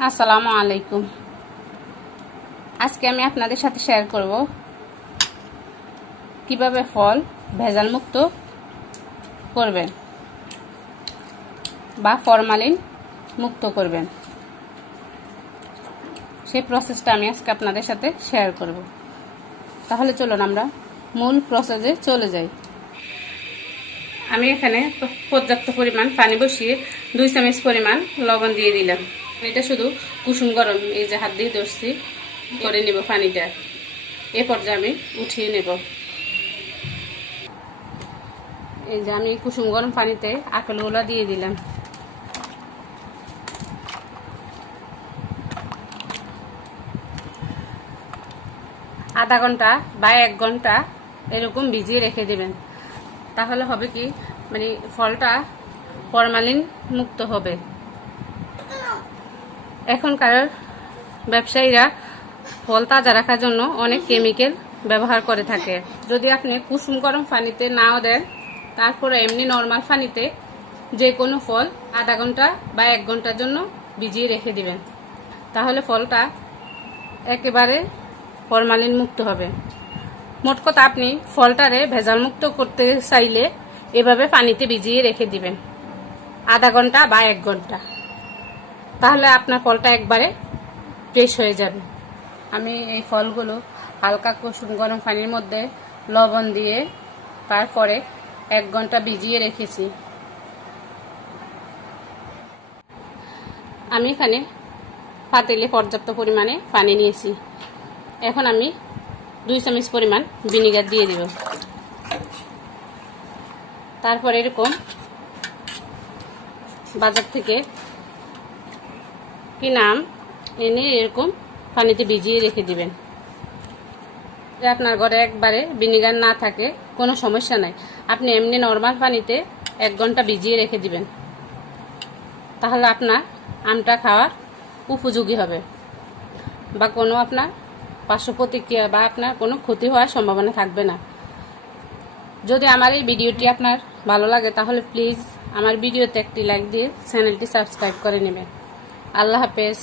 আসসালামু আলাইকুম। আজকে আমি আপনাদের সাথে শেয়ার করব কিভাবে ফল ভেজাল মুক্ত করবেন বা ফরমালিন মুক্ত করবেন। সেই প্রসেসটা আমি আজকে আপনাদের সাথে শেয়ার করব। তাহলে চলুন আমরা মূল প্রসেসে চলে যাই। আমি এখানে পর্যাপ্ত পরিমাণ পানি বসিয়ে 2 চামচ পরিমাণ লবণ দিয়ে দিলাম। এটা শুধু কুসুম গরম, এই যে হাত দিয়ে ধরছি করে নেব পানিটা। এ পর্যায়ে আমি উঠিয়ে নেব। এই যে আমি কুসুম গরম পানিতে আপেলগুলো দিয়ে দিলাম। আধা ঘন্টা বা 1 ঘন্টা এরকম ভিজিয়ে রেখে দেবেন। তাহলে হবে কি, মানে ফলটা ফরমালিন মুক্ত হবে। এখনকার ব্যবসায়ীরা ফল তাজা রাখার জন্য অনেক কেমিক্যাল ব্যবহার করে থাকে। যদি আপনি কুসুম গরম পানিতে নাও দেন, তারপরে এমনি নর্মাল পানিতে যে কোনো ফল আধা ঘন্টা বা 1 ঘন্টার জন্য ভিজিয়ে রেখে দিবেন। তাহলে ফলটা একেবারে ফরমালিন মুক্ত হবে। মোট কথা, আপনি ফলটারে ভেজাল মুক্ত করতে চাইলে এভাবে পানিতে ভিজিয়ে রেখে দিবেন আধা ঘন্টা বা 1 ঘন্টা। তাহলে আপনার ফলটা একবারে ফ্রেশ হয়ে যাবে। আমি এই ফলগুলো হালকা কুসুম গরম পানির মধ্যে লবণ দিয়ে তারপরে 1 ঘন্টা ভিজিয়ে রেখেছি। আমি এখানে পাতিলে পর্যাপ্ত পরিমাণে পানি নিয়েছি। এখন আমি 2 চামচ পরিমাণ ভিনেগার দিয়ে দিব। তারপর এরকম বাজার থেকে কিনা আম এনে এরকম পানিতে ভিজিয়ে রেখে দিবেন। আপনার ঘরে একবারে ভিনেগার না থাকে কোনো সমস্যা নাই, আপনি এমনি নর্মাল পানিতে 1 ঘন্টা ভিজিয়ে রেখে দিবেন। তাহলে আপনার আমটা খাওয়ার উপযোগী হবে বা কোনো আপনার পার্শ্ব প্রতিক্রিয়া বা আপনার কোনো ক্ষতি হওয়ার সম্ভাবনা থাকবে না। যদি আমার এই ভিডিওটি আপনার ভালো লাগে তাহলে প্লিজ আমার ভিডিওতে একটি লাইক দিয়ে চ্যানেলটি সাবস্ক্রাইব করে নেবেন। আল্লাহ হাফেজ।